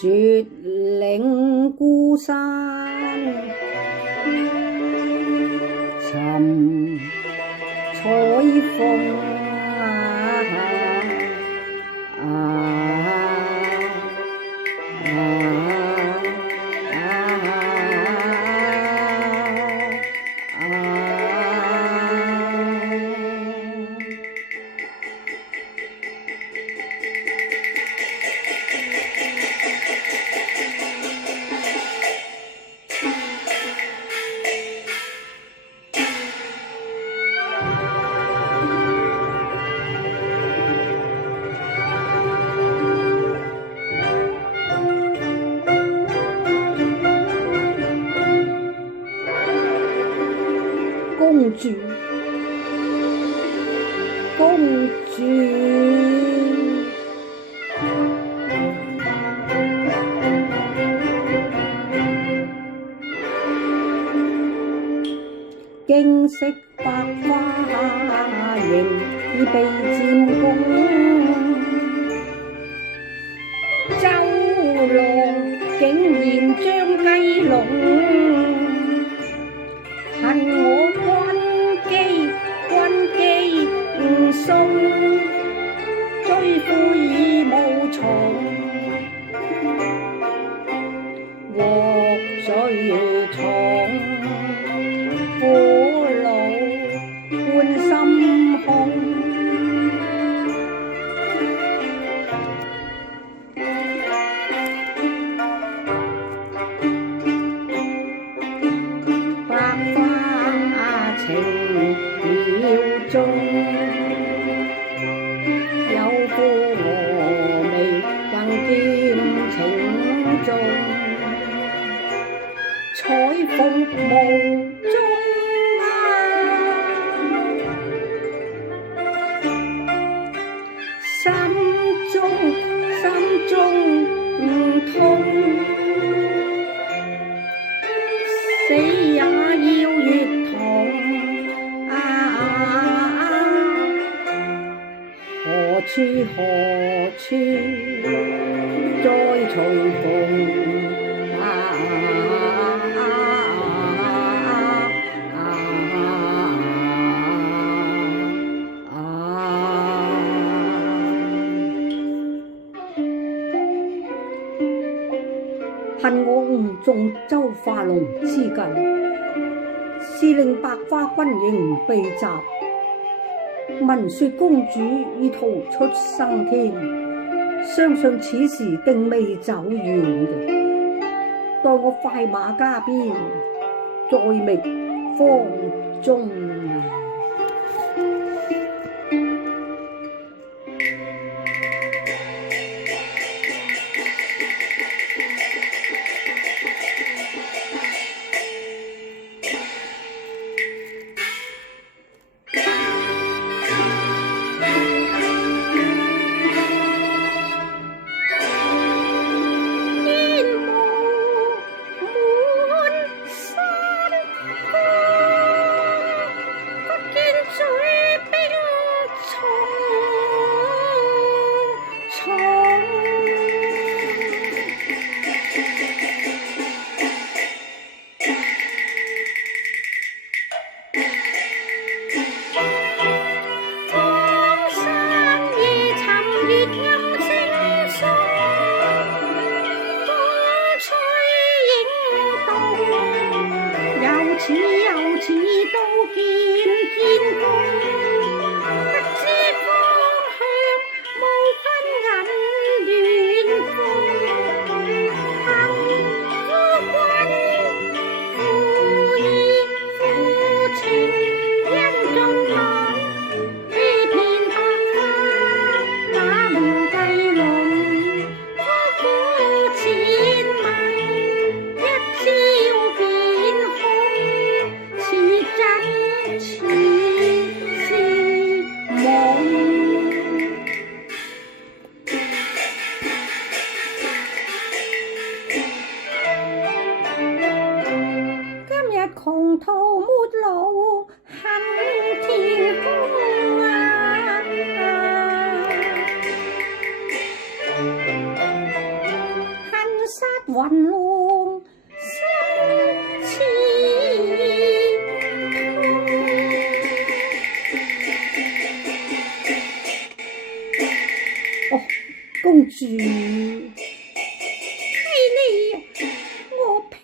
絕嶺孤山尋彩鳳公主，公主，驚色百花迎已被佔公，周郎竟然將雞籠，恨我軍機唔送，追悔已無從，獲罪重，苦惱貫心胸。中有負峨眉更見情重，彩鳳無蹤心中唔痛，死也要月堂。何處再重逢？恨我誤中周化龍之計，是令百花軍營被襲。聞說公主已逃出生天，相信此時定未走遠嘅。待我快馬加鞭，再覓芳蹤啊！又似刀劍見功，不知方向，無分銀亂風。幸福君，負義負情，因盡來欺騙百花，那名計論，苦苦纏盟，一朝變空，似真似夢。今日窮途末路，恨天空啊！恨雲浪心似痛。哦，公主，係你啊！我呸！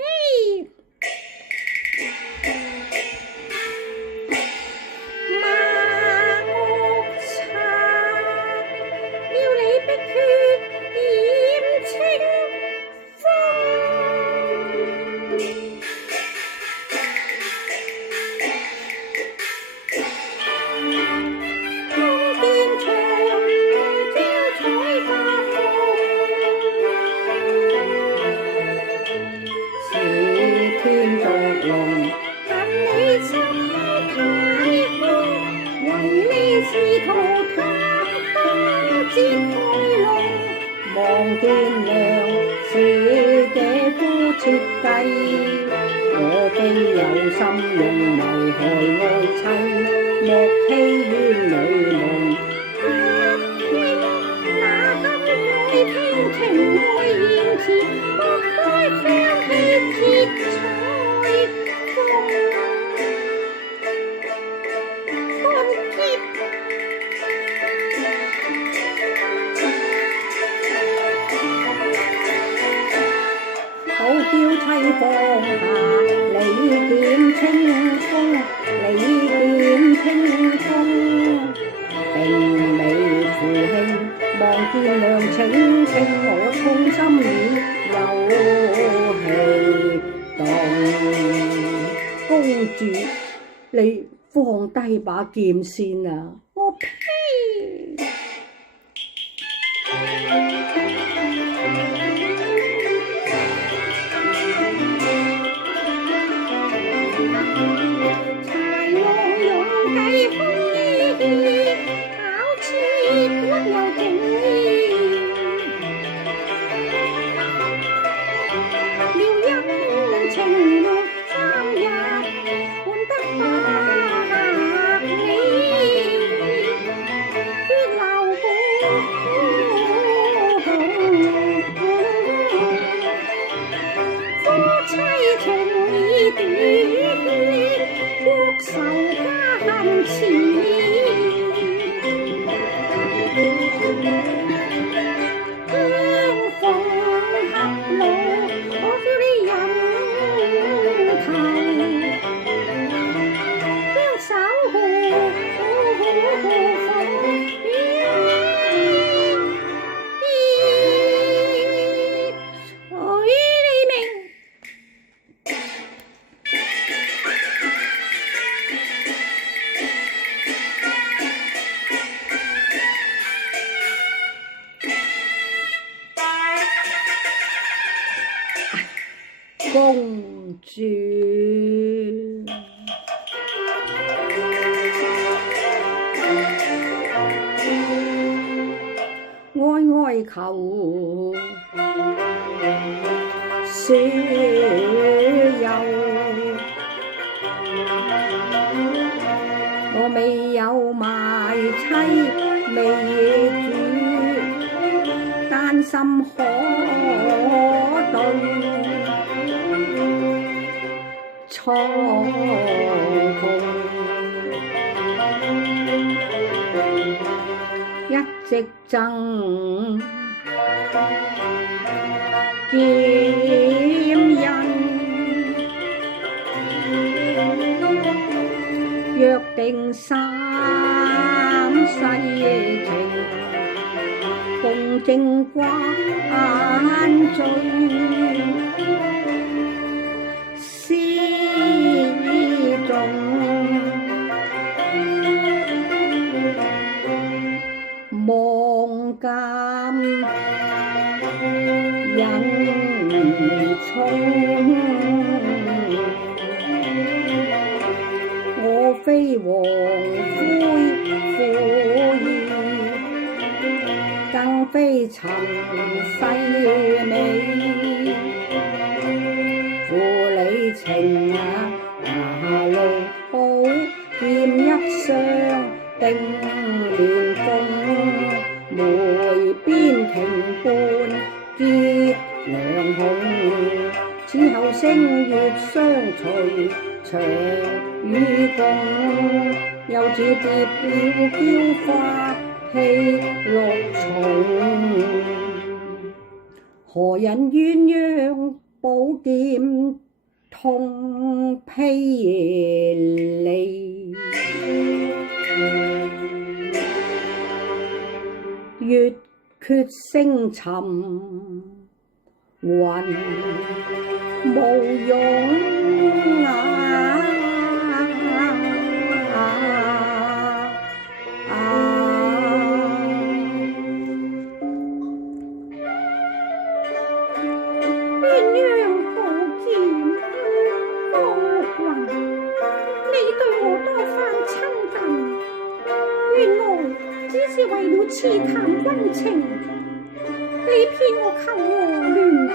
望見良是這副設計，我非有心用謀害愛妻，莫欺冤女夢。那今再聽情愛言辭，莫該放棄節彩風乾結。叫妻放下李劍清風，李劍清風，並未負興，望見娘請稱我痛心了有氣動。公主，你放低把劍先啊！我呸！公主，哀哀求說有，我未有賣妻未主，丹心可對蒼穹，一直爭劍刃，約定三世情，共證關罪。望監人從，我非王魁婦兒，更非塵世美，負你情拿路寶劍一雙定連鳳，梅邊亭畔結兩空，此後星月相隨，長與共，又似蝶鳥嬌花戲六重。何人鴛鴦寶劍痛披離，月缺星沉雲無用為了刺探溫情，你騙我求和聯敵，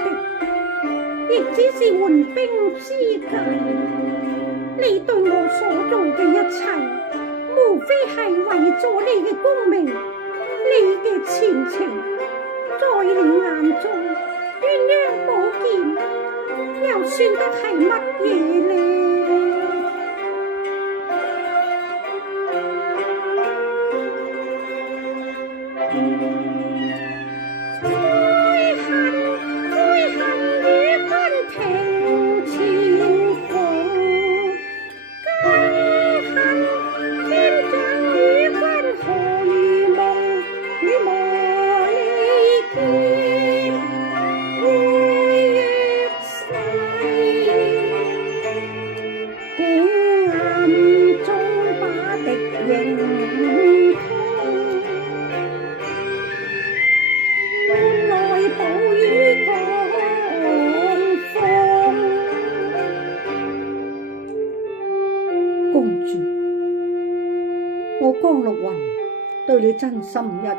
亦只是緩兵之計。你對我所做嘅一切，無非係為咗你嘅功名，你嘅前程。在你眼中，鴛鴦寶劍又算得係乜嘢呢？我江陸雲對你真心一片，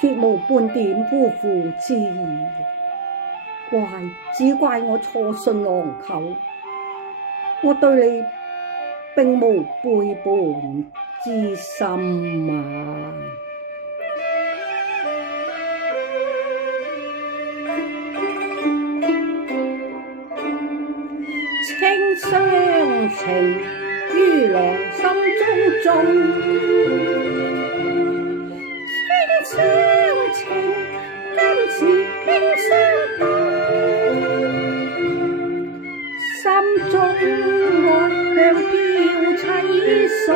絕無半點辜負之意。只怪我錯信郎舅，我對你並無背叛之心啊！情相情於郎心中重，情相情今時輕相動，心中愛向飄凄送。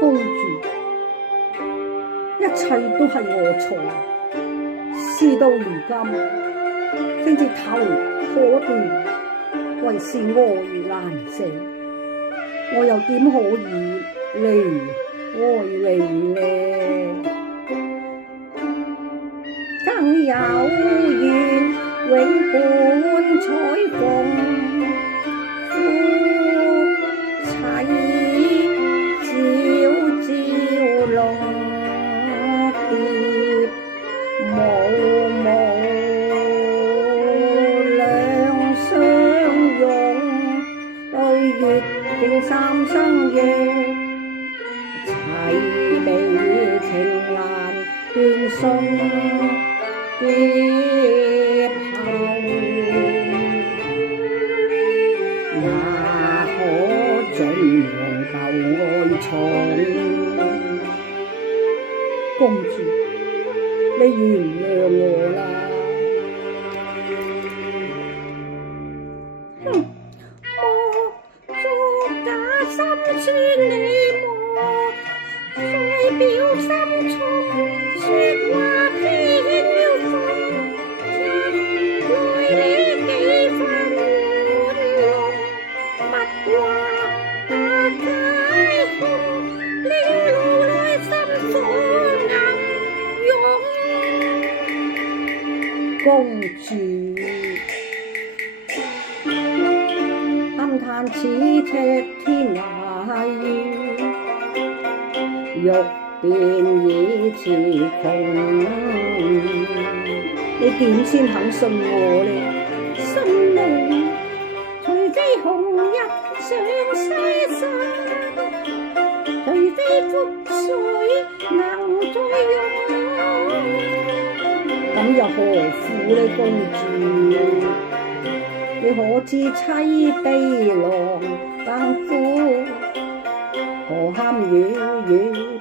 公主，一切都係我錯，事到如今，正值頭可斷，為是愛難捨，我又點可以離開你呢？更有緣永伴彩虹。三生夜，凄美情難斷送劫後，哪可盡留舊愛重？公主，你原諒我啦。哼，莫作假心酸你莫，再表心衷，說話偏要放，來你幾分玩弄，不話解空，令我內心火暗湧。公主暗嘆此赤天涯月，欲辨已詞窮。你點先肯信我呢？信你，除非紅日上西山，除非覆水能再湧。咁又何苦呢？公主，你可知棲地狼更苦，何堪與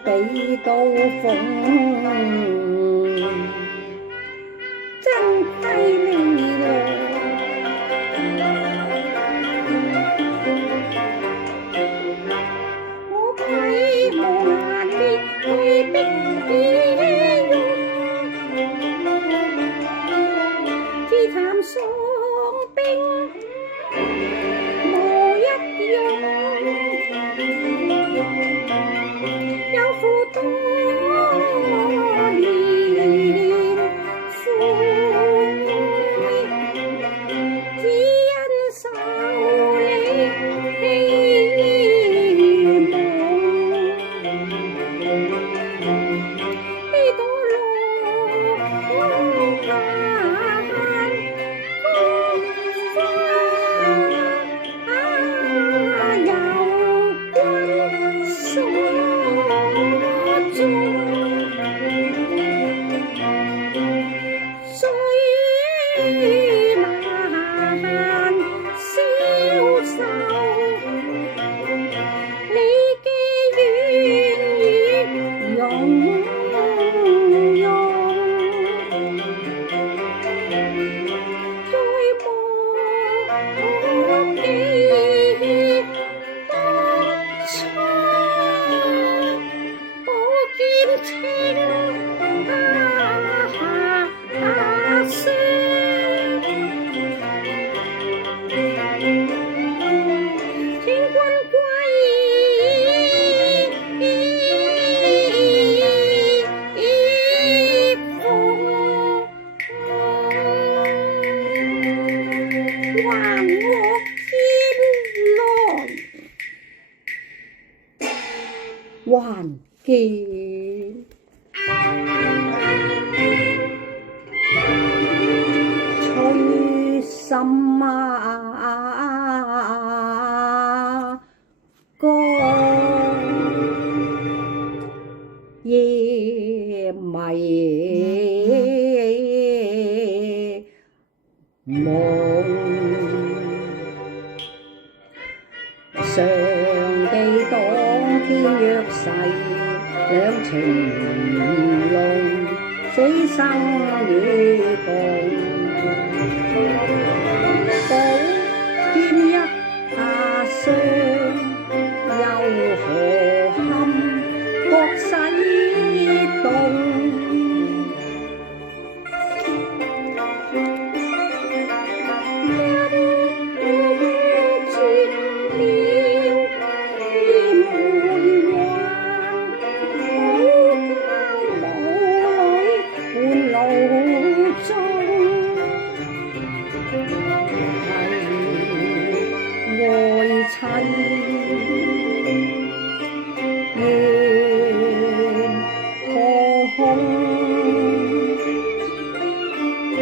比刀鋒？真低你咯！我愧無顏面對逼義勇，自談喪兵無一用，有負多年苦愛，只因受你希望，呢朵落難菊花由君所種，雖難消受，你既願意容容，再莫記當初寶劍情傷。請君歸復，還我劍來還劍。吹什歌？夜迷夢，上記當天約誓，兩情濃，死生與共。寶劍一下傷，又何堪覺洗動？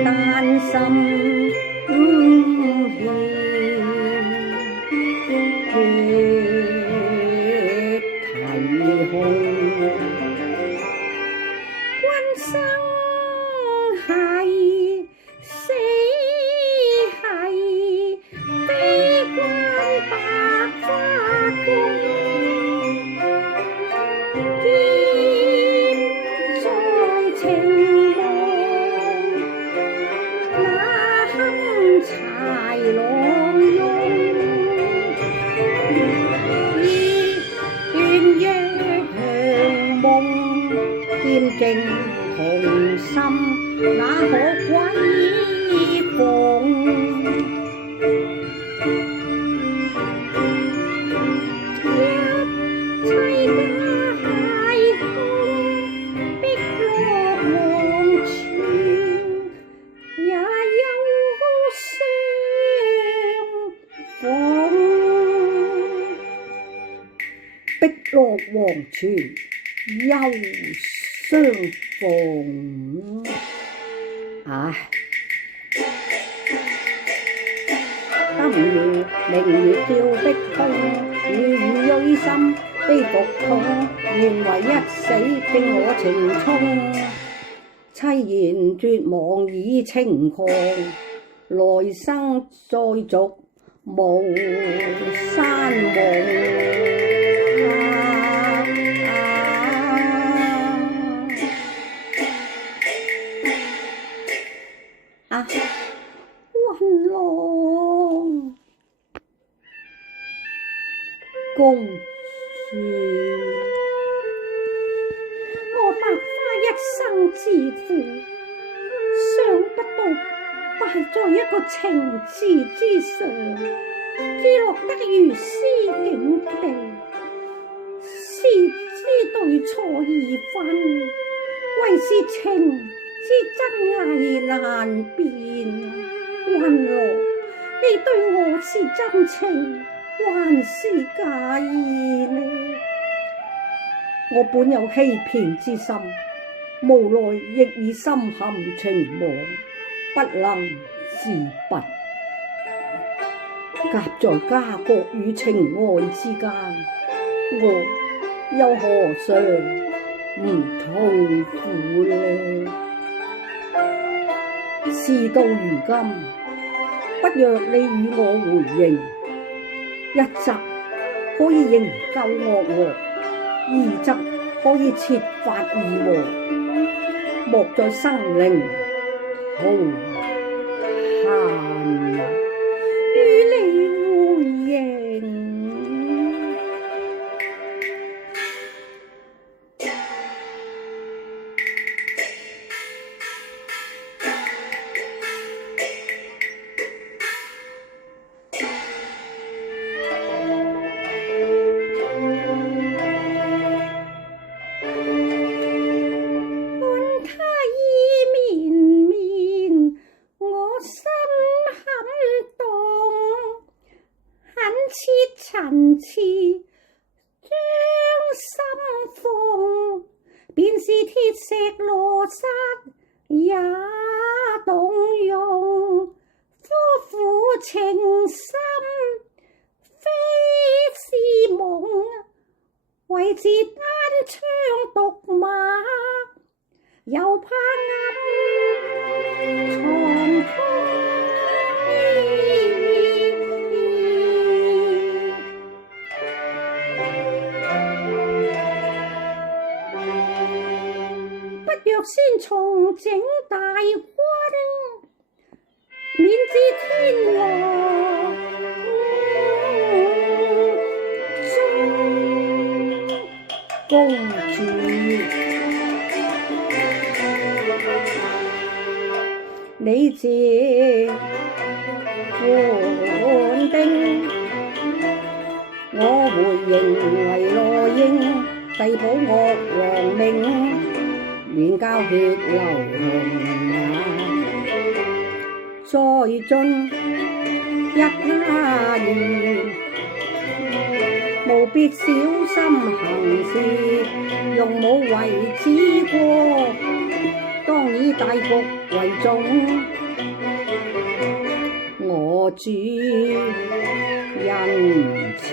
丹心獻血啼紅，君生係死係悲關白花宮，劍在情夢。同心，那可歸奉？一切皆空，碧落黃泉，也有相逢。碧落黃泉又相逢。唉，今夜明月照碧空，雨雨錐心悲復痛，願為一死驚我情衷。凄然絕望已情狂，來生再續無山夢。溫郎公主，我白髮一生之苦，想不到敗在一個情字之上，只落得如斯境地，是知對錯已分，為是情之真偽難辨。溫郎，你對我是真情還是假意呢？我本有欺騙之心，無奈亦已深陷情網，不能自拔。夾在家國與情愛之間，我又何嘗唔痛苦呢？事到如今，不若你與我回應，一則可以營救惡禍，二則可以設法議和，莫在生靈塗炭。與你回應。陳詞將心縫，便是鐵石羅剎也動容。夫婦情深非是夢，為是單槍獨馬，又怕暗藏風。若先重整大軍，免至天羅中。公主，你自緩定，我回營為羅應，遞補惡王命，免交血流再進一年，務必小心行事，用武為之過，當以大局為重。我主仁慈，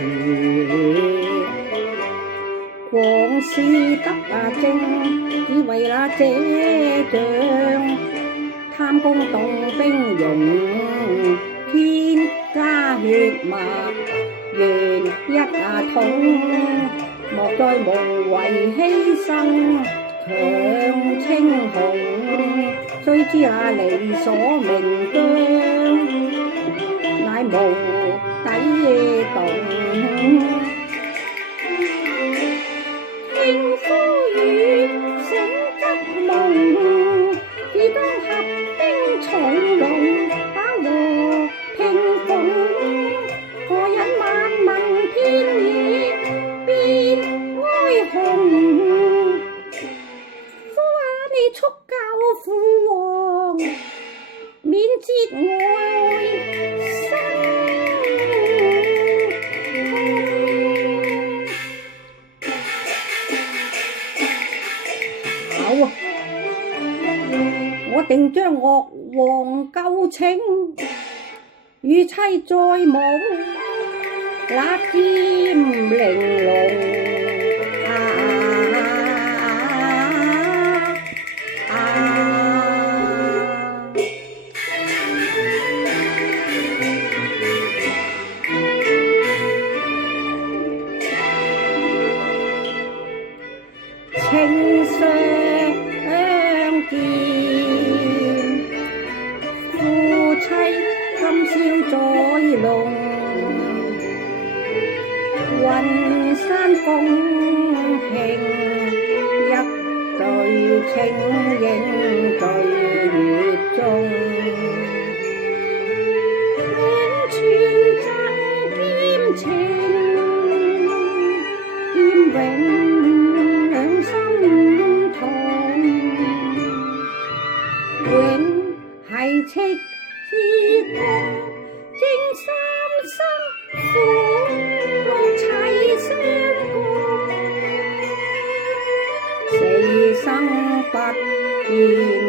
廣施德政，只為那這將貪功動兵戎，天加血脈，願一統，莫再無謂犧牲強稱雄。雖知那理所名將，乃無底洞。聽呼籲，醒則夢。父王，免節外生痛。好啊！我定將岳王救請，與妻再舞那劍玲瓏。情相見，夫妻今宵在龍雲山風興，一對清影在月中，永傳真劍情，劍永心痛，永繫戚之歌，正三生苦樂齊相共，四生不見。